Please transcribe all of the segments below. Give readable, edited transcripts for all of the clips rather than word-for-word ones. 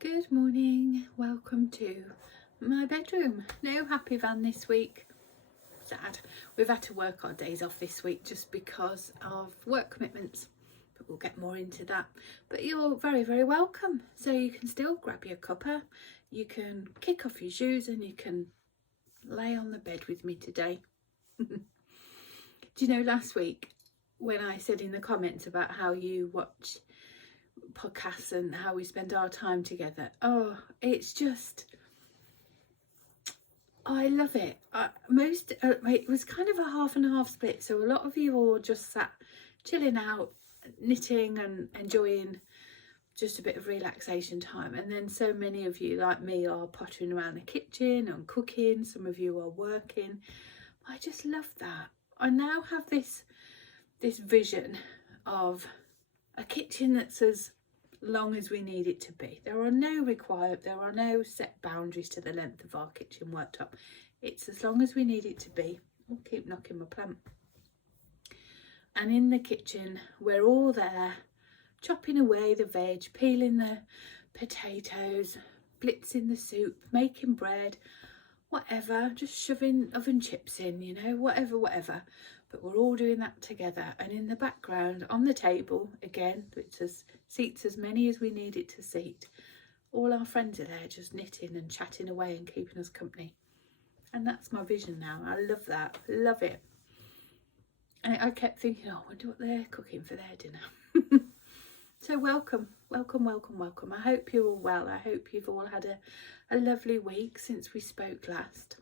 Good morning, welcome to my bedroom. No happy van this week. Sad. We've had to work our days off this week just because of work commitments, but we'll get more into that. But you're very, very welcome. So you can still grab your cuppa, you can kick off your shoes and you can lay on the bed with me today. Do you know, last week when I said in the comments about how you watch podcasts and how we spend our time together, it's just, I love it. It was kind of a half and half split, so a lot of you all just sat chilling out, knitting and enjoying just a bit of relaxation time, and then so many of you like me are pottering around the kitchen and cooking. Some of you are working. I just love that. I now have this vision of a kitchen that's as long as we need it to be. There are no set boundaries to the length of our kitchen worktop. It's as long as we need it to be. I'll keep knocking my plant. And in the kitchen, we're all there, chopping away the veg, peeling the potatoes, blitzing the soup, making bread, whatever, just shoving oven chips in, you know, whatever. But we're all doing that together. And in the background, on the table, again, which seats as many as we need it to seat, all our friends are there just knitting and chatting away and keeping us company. And that's my vision now. I love that. Love it. And I kept thinking, I wonder what they're cooking for their dinner. So welcome. I hope you're all well. I hope you've all had a lovely week since we spoke last.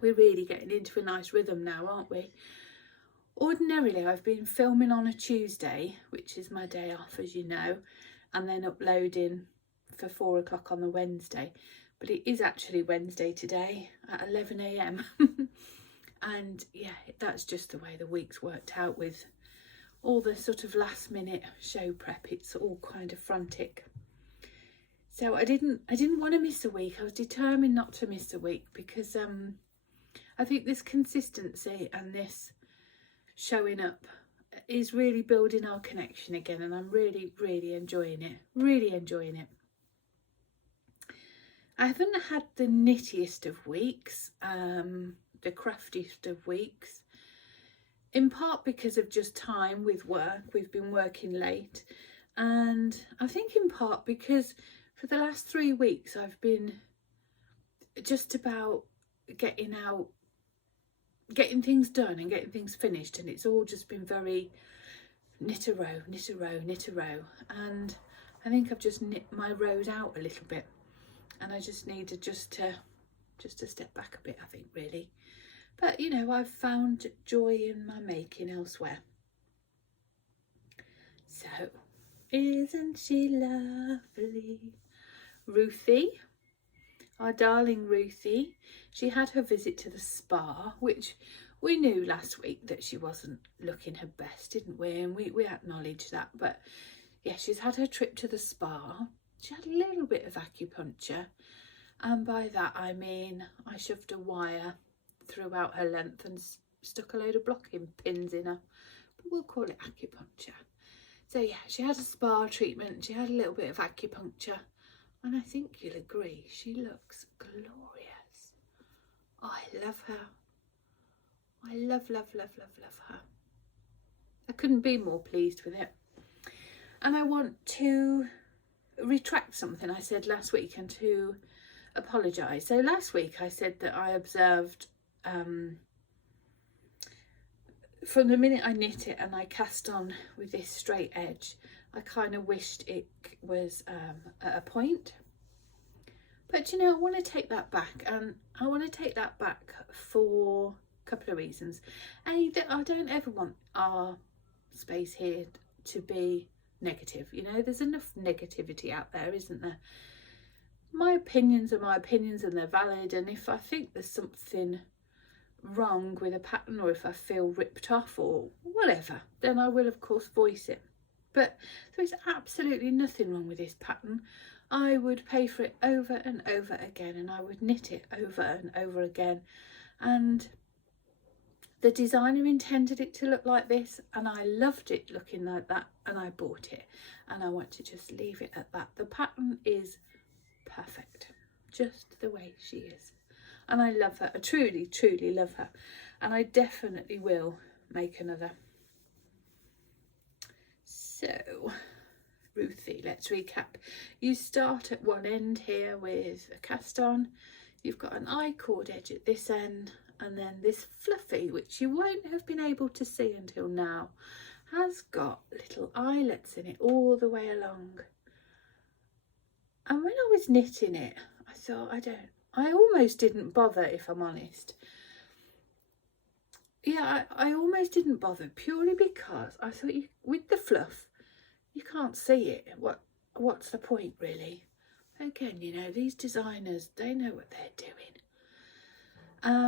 We're really getting into a nice rhythm now, aren't we? Ordinarily, I've been filming on a Tuesday, which is my day off, as you know, and then uploading for 4 o'clock on the Wednesday. But it is actually Wednesday today at 11 a.m. And yeah, that's just the way the week's worked out with all the sort of last minute show prep. It's all kind of frantic. So I didn't want to miss a week. I was determined not to miss a week because I think this consistency and this showing up is really building our connection again, and I'm really enjoying it. I haven't had the knittiest of weeks, the craftiest of weeks, in part because of just time with work. We've been working late, and I think in part because for the last 3 weeks I've been just about getting things done and getting things finished, and it's all just been very knit a row, and I think I've just knit my rows out a little bit, and I just needed to step back a bit, I think, really. But you know, I've found joy in my making elsewhere. So, isn't she lovely? Ruthie, our darling Ruthie, she had her visit to the spa, which we knew last week that she wasn't looking her best, didn't we? And we acknowledged that. But yeah, she's had her trip to the spa. She had a little bit of acupuncture, and by that I mean I shoved a wire throughout her length and stuck a load of blocking pins in her, but we'll call it acupuncture. So yeah, she had a spa treatment, she had a little bit of acupuncture, and I think you'll agree she looks glorious. Oh, I love her. I love her. I couldn't be more pleased with it. And I want to retract something I said last week and to apologise. So last week I said that I observed from the minute I knit it and I cast on with this straight edge, I kind of wished it was at a point. But you know, I want to take that back, and I want to take that back for a couple of reasons. I don't ever want our space here to be negative. You know, there's enough negativity out there, isn't there? My opinions are my opinions, and they're valid, and if I think there's something wrong with a pattern, or if I feel ripped off or whatever, then I will of course voice it. But there's absolutely nothing wrong with this pattern. I would pay for it over and over again, and I would knit it over and over again, and The designer intended it to look like this, and I loved it looking like that, and I bought it, and I want to just leave it at that. The pattern is perfect, just the way she is, and I love her. I truly, truly love her, and I definitely will make another. So, Ruthie, let's recap. You start at one end here with a cast on. You've got an I-cord edge at this end, and then this fluffy, which you won't have been able to see until now, has got little eyelets in it all the way along. And when I was knitting it, I thought, I almost didn't bother, if I'm honest. Yeah, I almost didn't bother, purely because I thought with the fluff, you can't see it. What's the point, really? Again, you know, these designers, they know what they're doing.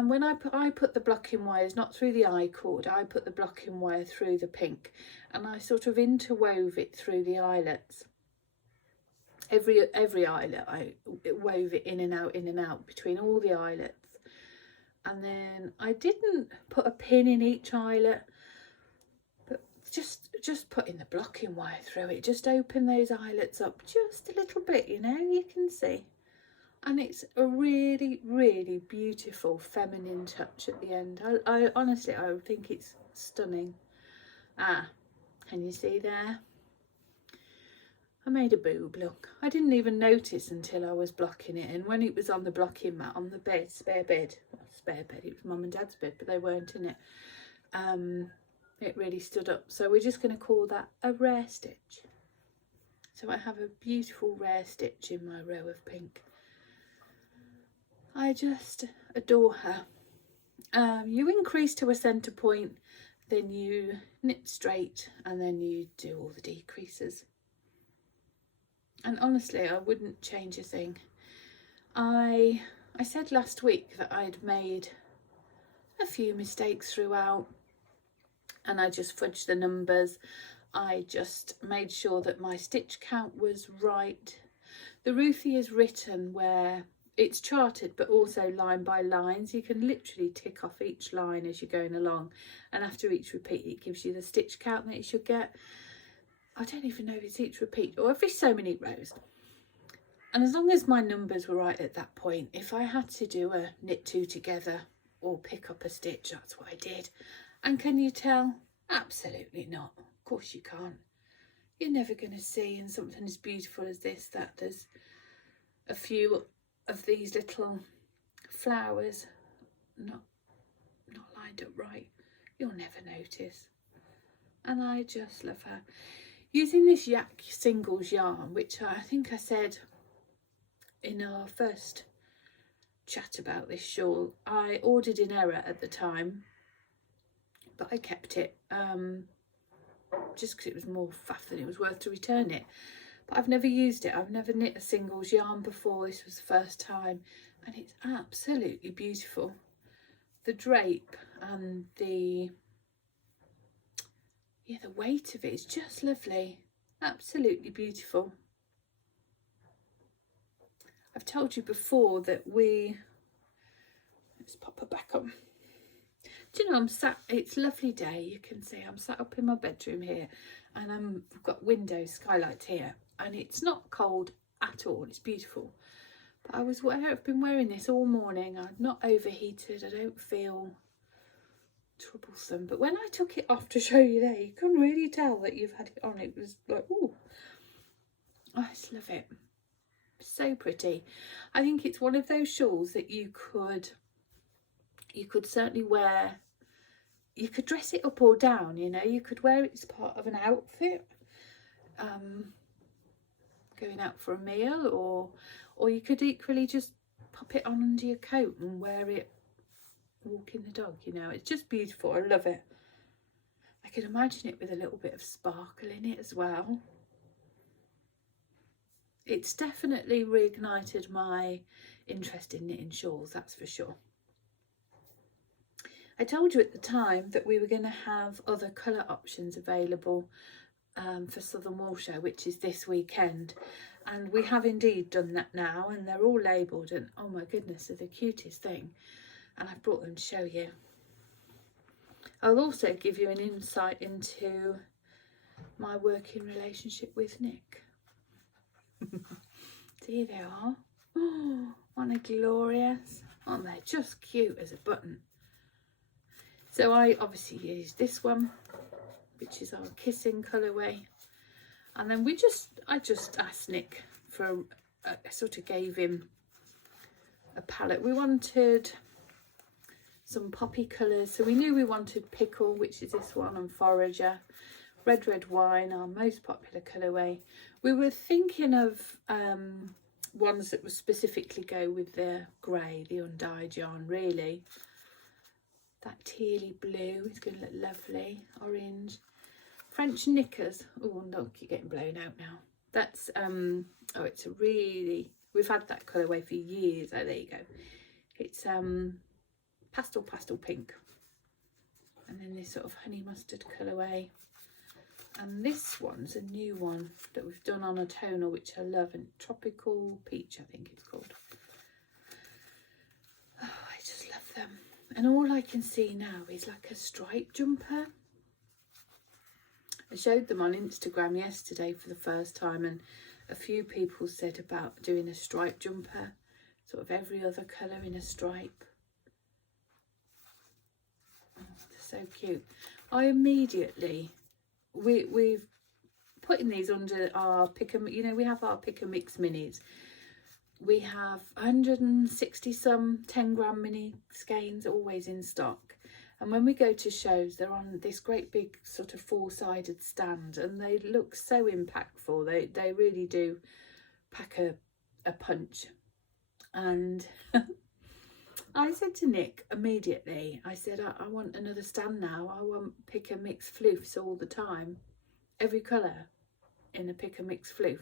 When I put the blocking wires, not through the I-cord, I put the blocking wire through the pink, and I sort of interwove it through the eyelets. Every eyelet, I wove it in and out between all the eyelets. And then I didn't put a pin in each eyelet, but just putting the blocking wire through it, just open those eyelets up just a little bit, you know, you can see. And it's a really, really beautiful feminine touch at the end. I honestly, I think it's stunning. Can you see there? I made a boob, look. I didn't even notice until I was blocking it. And when it was on the blocking mat, on the bed, spare bed, it was Mum and Dad's bed, but they weren't in it. It really stood up. So we're just going to call that a rare stitch. So I have a beautiful rare stitch in my row of pink. I just adore her. You increase to a centre point, then you knit straight, and then you do all the decreases. And honestly, I wouldn't change a thing. I said last week that I'd made a few mistakes throughout, and I just fudged the numbers. I just made sure that my stitch count was right. The Ruthie is written where it's charted, but also line by line, so you can literally tick off each line as you're going along, and after each repeat it gives you the stitch count that you should get. I don't even know if it's each repeat or every so many rows. And as long as my numbers were right at that point, if I had to do a knit two together or pick up a stitch, that's what I did. And can you tell? Absolutely not. Of course you can't. You're never going to see in something as beautiful as this that there's a few of these little flowers not lined up right. You'll never notice. And I just love her. Using this Yak Singles yarn, which I think I said in our first chat about this shawl, I ordered in error at the time, but I kept it just because it was more faff than it was worth to return it. But I've never used it. I've never knit a singles yarn before. This was the first time, and it's absolutely beautiful. The drape and the weight of it is just lovely. Absolutely beautiful. I've told you before that let's pop her back on. Do you know, it's a lovely day. You can see I'm sat up in my bedroom here, and I've got windows, skylights here, and it's not cold at all. It's beautiful. But I've been wearing this all morning. I'm not overheated. I don't feel troublesome. But when I took it off to show you there, you can really tell that you've had it on. It was like, ooh, I just love it. So pretty. I think it's one of those shawls that you could certainly wear. You could dress it up or down, you know. You could wear it as part of an outfit, going out for a meal, or you could equally just pop it on under your coat and wear it walking the dog, you know. It's just beautiful. I love it. I can imagine it with a little bit of sparkle in it as well. It's definitely reignited my interest in knitting shawls, that's for sure. I told you at the time that we were going to have other colour options available for Southern Wool Show, which is this weekend, and we have indeed done that now, and they're all labelled, and oh my goodness, they're the cutest thing, and I've brought them to show you. I'll also give you an insight into my working relationship with Nick. Here they are. Oh, aren't they glorious? Aren't they just cute as a button? So I obviously used this one, which is our kissing colourway. And then I just asked Nick for I sort of gave him a palette. We wanted some poppy colours. So we knew we wanted Pickle, which is this one, and Forager. Red Wine, our most popular colourway. We were thinking of ones that would specifically go with the grey, the undyed yarn, really. That tealy blue is going to look lovely. Orange. French knickers. Oh, look, you're getting blown out now. That's, oh, it's a really, we've had that colourway for years. Oh, there you go. It's pastel pink. And then this sort of honey mustard colourway. And this one's a new one that we've done on a tonal, which I love, and Tropical Peach, I think it's called. Oh, I just love them. And all I can see now is like a stripe jumper. I showed them on Instagram yesterday for the first time, and a few people said about doing a stripe jumper, sort of every other colour in a stripe. Oh, they're so cute. I immediately, we've putting these under our pick and, you know, we have our pick and mix minis. We have 160 some 10-gram mini skeins always in stock. And when we go to shows, they're on this great big sort of four-sided stand, and they look so impactful. They really do pack a punch. And I said to Nick immediately, I said, I want another stand now. I want pick and mix floofs all the time. Every colour in a pick and mix floof.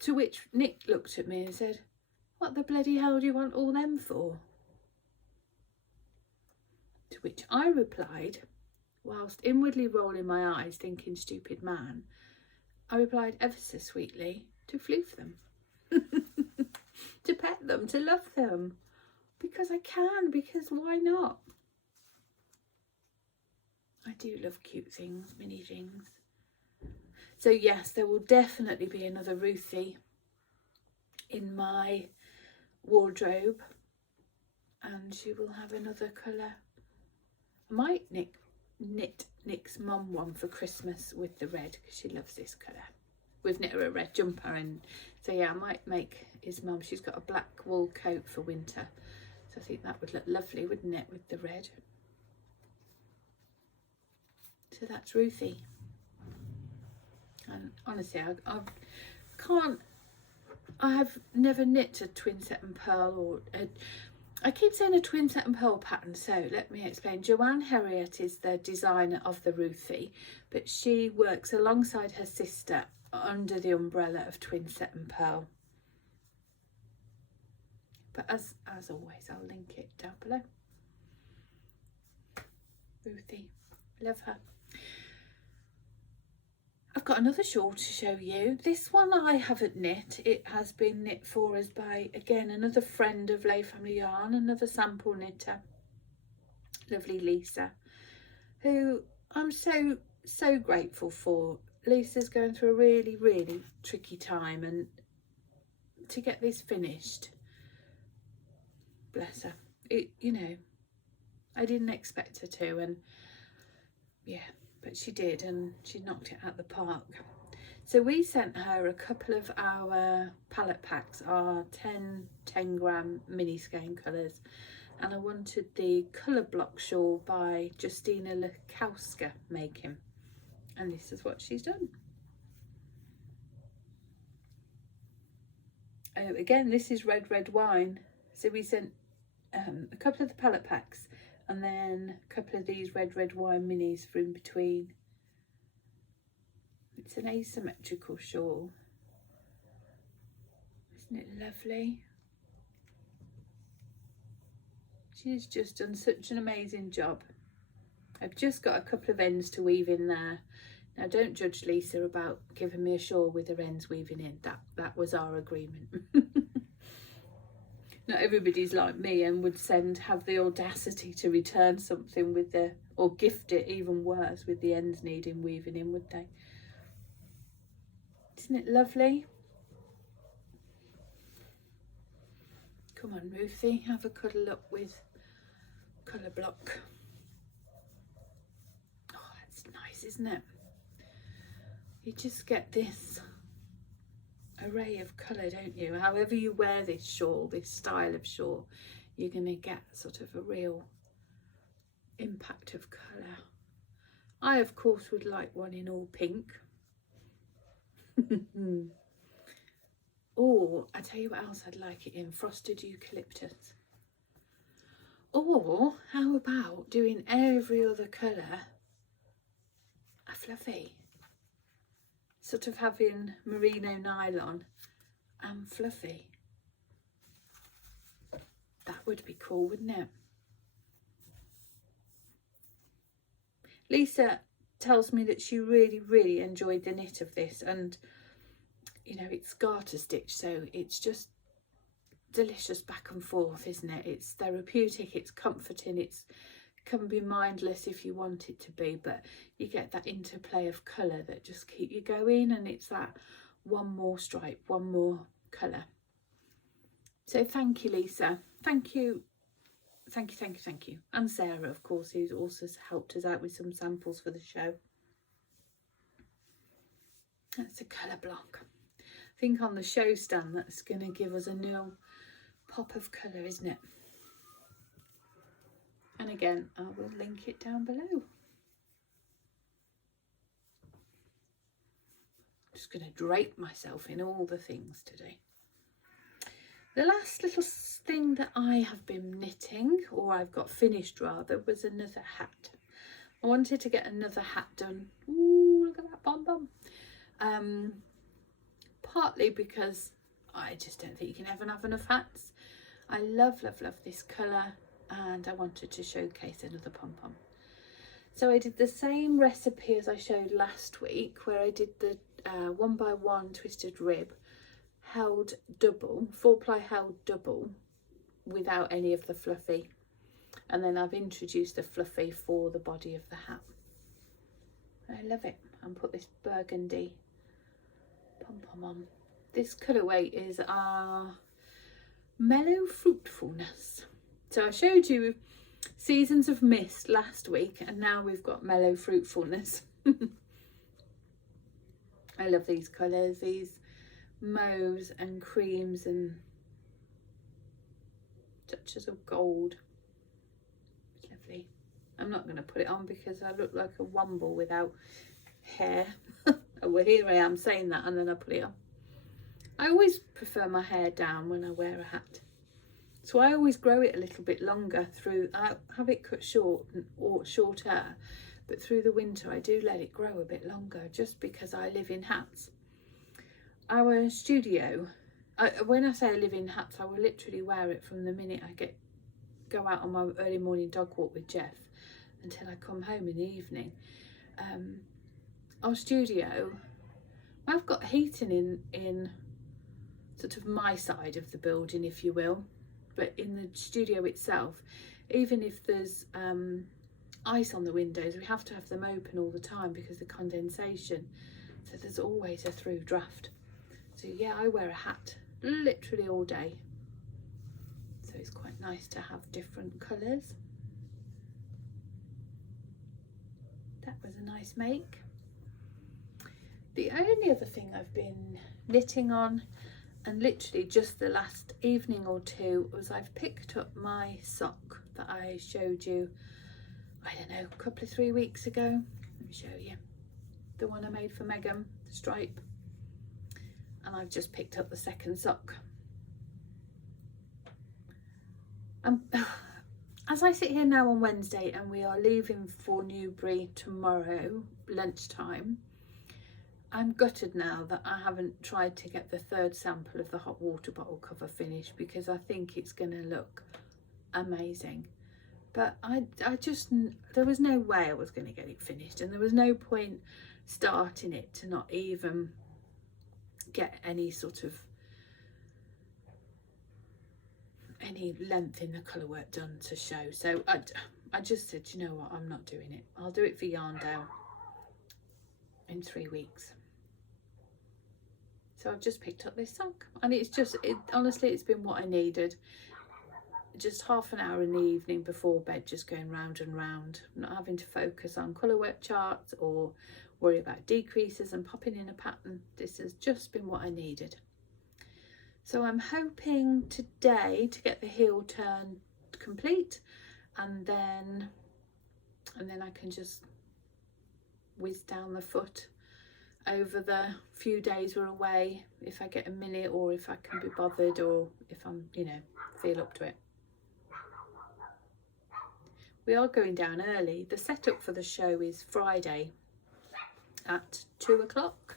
To which Nick looked at me and said, what the bloody hell do you want all them for? To which I replied, whilst inwardly rolling my eyes thinking stupid man, I replied ever so sweetly, to floof them. To pet them, to love them. Because I can, because why not? I do love cute things, mini things. So yes, there will definitely be another Ruthie in my wardrobe, and she will have another colour. I might knit Nick's mum one for Christmas with the red, because she loves this colour. We've knit her a red jumper, and so yeah, I might make his mum, she's got a black wool coat for winter, so I think that would look lovely, wouldn't it, with the red. So that's Ruthie. And honestly, I have never knit a twin set and pearl, or I keep saying a twin set and pearl pattern, so let me explain. Joanna Herriott is the designer of the Ruthie, but she works alongside her sister under the umbrella of twin set and pearl. But as always, I'll link it down below. Ruthie, love her. I've got another shawl to show you. This one I haven't knit. It has been knit for us by, again, another friend of Layfamilyyarn, another sample knitter, lovely Lisa, who I'm so grateful for. Lisa's going through a really, really tricky time, and to get this finished, bless her. You know, I didn't expect her to, and yeah, but she did, and she knocked it out the park. So we sent her a couple of our palette packs, our 10-gram mini skein colours, and I wanted the Kolorblok shawl by Justyna Lorkowska making, and this is what she's done. Oh, again, this is red wine. So we sent a couple of the palette packs, and then a couple of these red wine minis for in between. It's an asymmetrical shawl. Isn't it lovely? She's just done such an amazing job. I've just got a couple of ends to weave in there. Now don't judge Lisa about giving me a shawl with her ends weaving in. That was our agreement. not everybody's like me and would have the audacity to return something with the, or gift it, even worse, with the ends needing weaving in, would they? Isn't it lovely? Come on, Ruthie, have a cuddle up with Kolorblok. Oh, that's nice, isn't it? You just get this array of colour, don't you? However you wear this shawl, this style of shawl, you're going to get sort of a real impact of colour. I, of course, would like one in all pink. Or, I tell you what else I'd like it in, frosted eucalyptus. Or, how about doing every other colour a fluffy? Sort of having merino nylon and fluffy. That would be cool, wouldn't it? Lisa tells me that she really enjoyed the knit of this, and you know, it's garter stitch, so it's just delicious back and forth, isn't it? It's therapeutic, it's comforting, it's can be mindless if you want it to be, but you get that interplay of colour that just keep you going, and it's that one more stripe, one more colour. So thank you, Lisa. Thank you. And Sarah, of course, who's also helped us out with some samples for the show. That's a Kolorblok. I think on the show stand that's going to give us a new pop of colour, isn't it? And again, I will link it down below. Just going to drape myself in all the things today. The last little thing that I have been knitting, or I've got finished rather, was another hat. I wanted to get another hat done. Ooh, look at that pom-pom. Partly because I just don't think you can ever have enough hats. I love this colour, and I wanted to showcase another pom-pom. So I did the same recipe as I showed last week, where I did the 1x1 twisted rib held double, 4-ply held double, without any of the fluffy, and then I've introduced the fluffy for the body of the hat. I love it. And put this burgundy pom-pom on. This colourway is our Mellow Fruitfulness. So I showed you Seasons of Mist last week, and now we've got Mellow Fruitfulness. I love these colours, these mauves and creams and touches of gold. It's lovely. I'm not going to put it on because I look like a womble without hair. Well, here I am saying that, and then I put it on. I always prefer my hair down when I wear a hat, so I always grow it a little bit longer through. I have it cut short or shorter, but through the winter I do let it grow a bit longer, just because I live in hats. Our studio, when I say I live in hats, I will literally wear it from the minute I go out on my early morning dog walk with Jeff until I come home in the evening. Our studio, I've got heating in sort of my side of the building, if you will, but in the studio itself, even if there's ice on the windows, we have to have them open all the time because of condensation, so there's always a through draft. So yeah, I wear a hat literally all day, so it's quite nice to have different colours. That was a nice make. The only other thing I've been knitting on, and literally just the last evening or two, was I've picked up my sock that I showed you, I don't know, a couple of 3 weeks ago. Let me show you. The one I made for Megan, the stripe. And I've just picked up the second sock. As I sit here now on Wednesday, and we are leaving for Newbury tomorrow lunchtime, I'm gutted now that I haven't tried to get the third sample of the hot water bottle cover finished, because I think it's going to look amazing. But I just, there was no way I was going to get it finished, and there was no point starting it to not even get any sort of any length in the colour work done to show. So I just said, you know what, I'm not doing it. I'll do it for Yarndale in 3 weeks. So I've just picked up this sock, and it's just, honestly, it's been what I needed. Just half an hour in the evening before bed, just going round and round, not having to focus on colour work charts or worry about decreases and popping in a pattern. This has just been what I needed. So I'm hoping today to get the heel turn complete, and then I can just whiz down the foot over the few days we're away, if I get a minute, or if I can be bothered, or if I'm, you know, feel up to it. We are going down early. The setup for the show is Friday at 2 o'clock.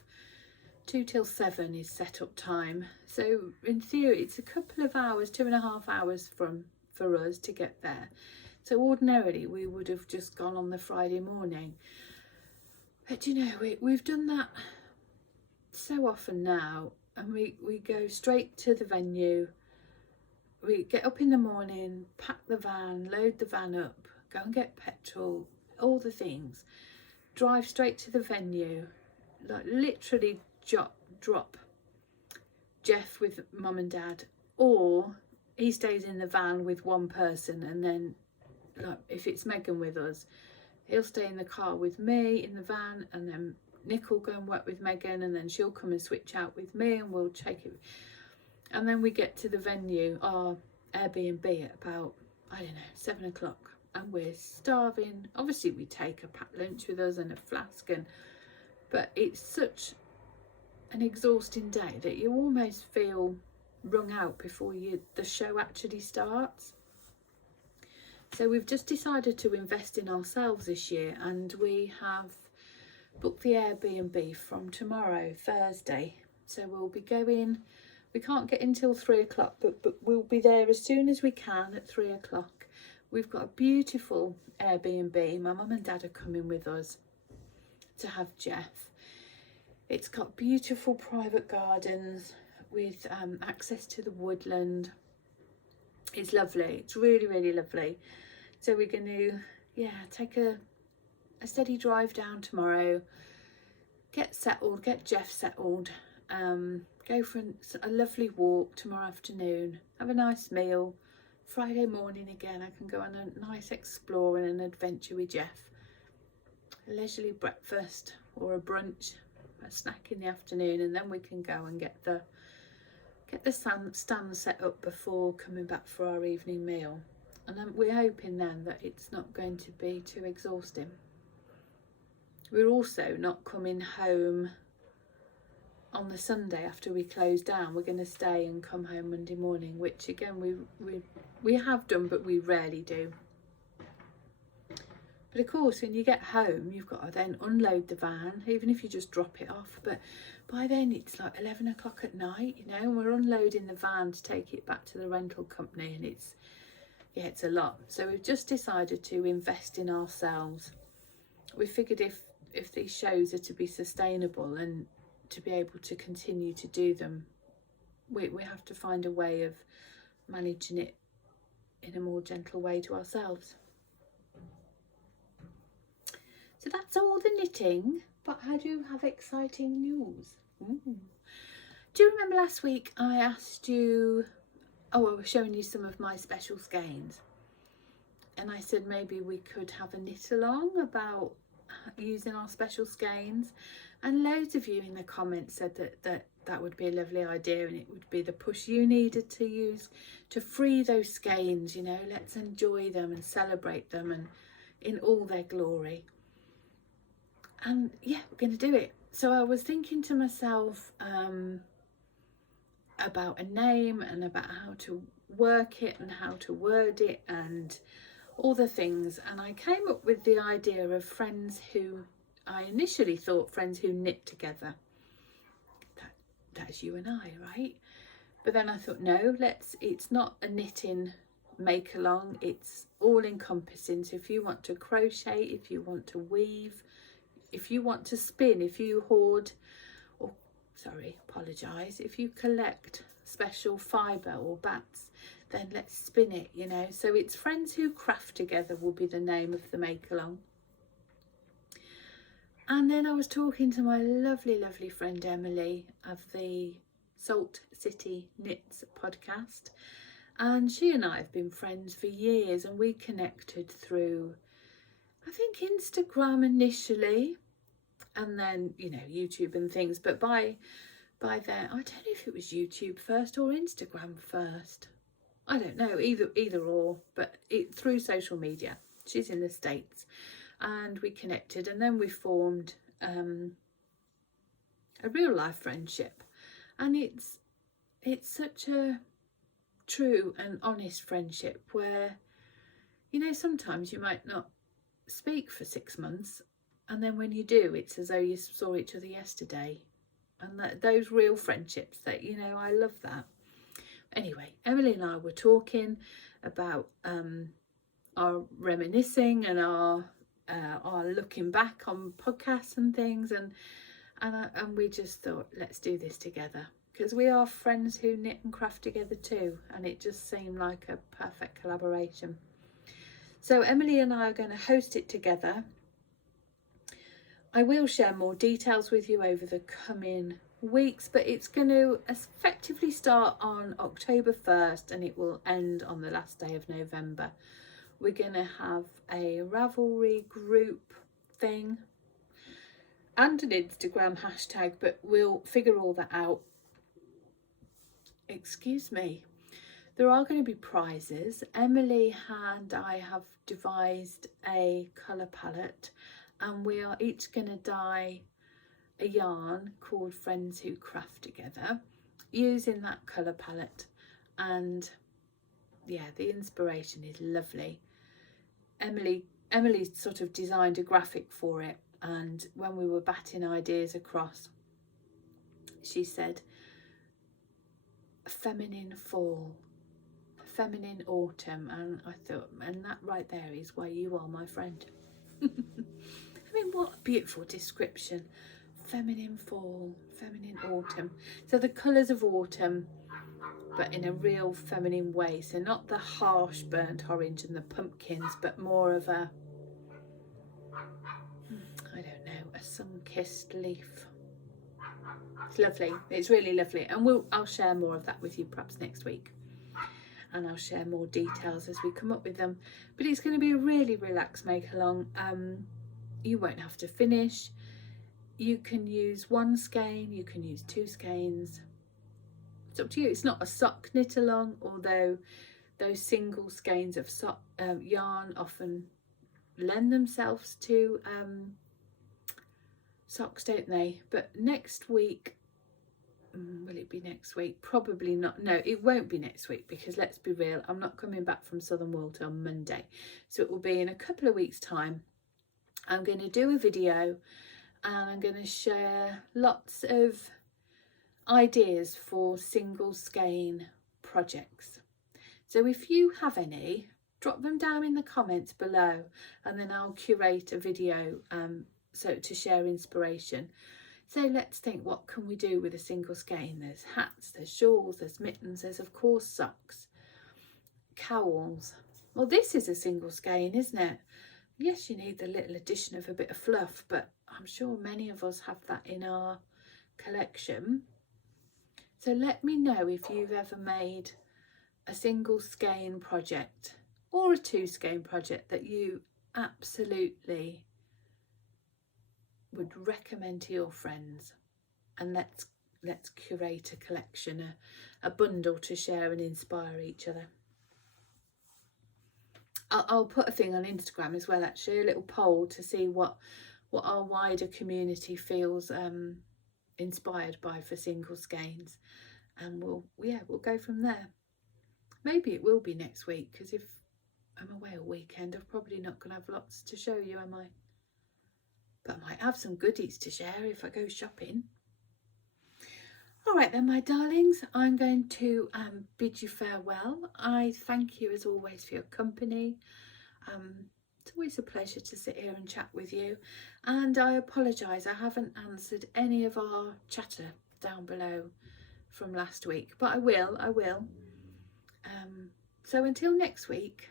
2 till 7 is setup time. So in theory, it's a couple of hours, 2.5 hours for us to get there. So ordinarily we would have just gone on the Friday morning. But you know, we've done that so often now, and we go straight to the venue. We get up in the morning, pack the van, load the van up, go and get petrol, all the things, drive straight to the venue, like literally drop Jeff with mum and dad, or he stays in the van with one person, and then, like, if it's Megan with us, he'll stay in the car with me in the van, and then Nick will go and work with Megan, and then she'll come and switch out with me, and we'll take it. And then we get to the venue, our Airbnb, at about, I don't know, 7 o'clock, and we're starving. Obviously we take a packed lunch with us and a flask, but it's such an exhausting day that you almost feel wrung out before the show actually starts. So we've just decided to invest in ourselves this year, and we have booked the Airbnb from tomorrow, Thursday. So we'll be going, we can't get in till 3 o'clock, but we'll be there as soon as we can at 3 o'clock. We've got a beautiful Airbnb. My mum and dad are coming with us to have Jeff. It's got beautiful private gardens with access to the woodland. It's lovely. It's really, really lovely. So we're going to, yeah, take a steady drive down tomorrow, get settled, get Jeff settled, go for a lovely walk tomorrow afternoon, have a nice meal. Friday morning again, I can go on a nice explore and an adventure with Jeff. A leisurely breakfast or a brunch, a snack in the afternoon, and then we can go and get the stand set up before coming back for our evening meal. And we're hoping then that it's not going to be too exhausting. We're also not coming home on the Sunday after we close down. We're going to stay and come home Monday morning, which again we have done, but we rarely do. But of course, when you get home, you've got to then unload the van, even if you just drop it off. But by then it's like 11 o'clock at night, you know, and we're unloading the van to take it back to the rental company, and it's a lot. So we've just decided to invest in ourselves. We figured if these shows are to be sustainable and to be able to continue to do them, we have to find a way of managing it in a more gentle way to ourselves. So that's all the knitting, but I do have exciting news. Do you remember last week I asked you, I was showing you some of my special skeins, and I said maybe we could have a knit along about using our special skeins, and loads of you in the comments said that would be a lovely idea, and it would be the push you needed to use to free those skeins. You know, let's enjoy them and celebrate them and in all their glory. And yeah, we're going to do it. So I was thinking to myself about a name and about how to work it and how to word it and all the things, and I came up with the idea of friends who, I initially thought friends who knit together. That's you and I, right? But then I thought, no, it's not a knitting make along, it's all encompassing. So if you want to crochet, if you want to weave, if you want to spin, if you hoard, if you collect special fibre or bats, then let's spin it, you know. So it's Friends Who Craft Together will be the name of the make along. And then I was talking to my lovely, lovely friend Emily of the Salt City Knits podcast, and she and I have been friends for years, and we connected through, I think, Instagram initially, and then, you know, YouTube and things. But by then, I don't know if it was YouTube first or Instagram first. I don't know, either or, but through social media. She's in the States, and we connected, and then we formed a real life friendship, and it's such a true and honest friendship where, you know, sometimes you might not speak for 6 months, and then when you do, it's as though you saw each other yesterday. And those real friendships, that, you know, I love that. Anyway, Emily and I were talking about our reminiscing and our looking back on podcasts and things, and we just thought, let's do this together, because we are friends who knit and craft together too, and it just seemed like a perfect collaboration. So Emily and I are going to host it together. I will share more details with you over the coming weeks, but it's going to effectively start on October 1st and it will end on the last day of November. We're going to have a Ravelry group thing and an Instagram hashtag, but we'll figure all that out. Excuse me. There are going to be prizes. Emily and I have devised a colour palette, and we are each going to dye a yarn called Friends Who Craft Together using that colour palette. And yeah, the inspiration is lovely. Emily sort of designed a graphic for it, and when we were batting ideas across, she said feminine fall, feminine autumn, and I thought, and that right there is why you are my friend. I mean, what a beautiful description. Feminine fall, feminine autumn. So the colours of autumn, but in a real feminine way. So not the harsh burnt orange and the pumpkins, but more of a, I don't know, a sun-kissed leaf. It's lovely. It's really lovely. And I'll share more of that with you perhaps next week. And I'll share more details as we come up with them. But it's going to be a really relaxed make along. You won't have to finish. You can use one skein, you can use 2 skeins. It's up to you. It's not a sock knit along, although those single skeins of sock yarn often lend themselves to socks, don't they? But next week, will it be next week? Probably not. No, it won't be next week, because let's be real, I'm not coming back from Southern Wool till Monday. So it will be in a couple of weeks' time. I'm going to do a video and I'm going to share lots of ideas for single skein projects. So if you have any, drop them down in the comments below, and then I'll curate a video so to share inspiration. So let's think, what can we do with a single skein? There's hats, there's shawls, there's mittens, there's of course socks, cowls. Well, this is a single skein, isn't it? Yes, you need the little addition of a bit of fluff, but I'm sure many of us have that in our collection. So let me know if you've ever made a single skein project or a 2 skein project that you absolutely would recommend to your friends, and let's curate a collection, a bundle to share and inspire each other. I'll put a thing on Instagram as well, actually, a little poll to see what our wider community feels inspired by for single skeins, and we'll go from there. Maybe it will be next week, because if I'm away all weekend, I'm probably not going to have lots to show you, am I? But I might have some goodies to share if I go shopping. All right then, my darlings, I'm going to bid you farewell. I thank you as always for your company. It's always a pleasure to sit here and chat with you, and I apologise I haven't answered any of our chatter down below from last week, but I will. So until next week,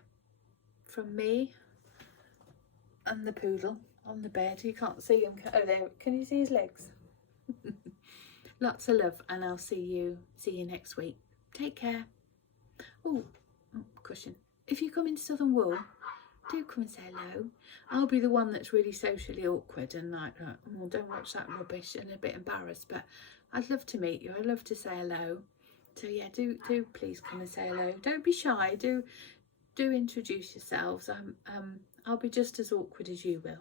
from me and the poodle on the bed. You can't see him. Oh, there. Can you see his legs? Lots of love, and I'll see you next week. Take care. Oh, cushion. If you come into Southern Wool, do come and say hello. I'll be the one that's really socially awkward and like, oh, don't watch that rubbish, and a bit embarrassed, but I'd love to meet you. I'd love to say hello. So yeah, do please come and say hello. Don't be shy. Do introduce yourselves. I'll be just as awkward as you will.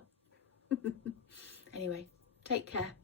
Anyway, take care.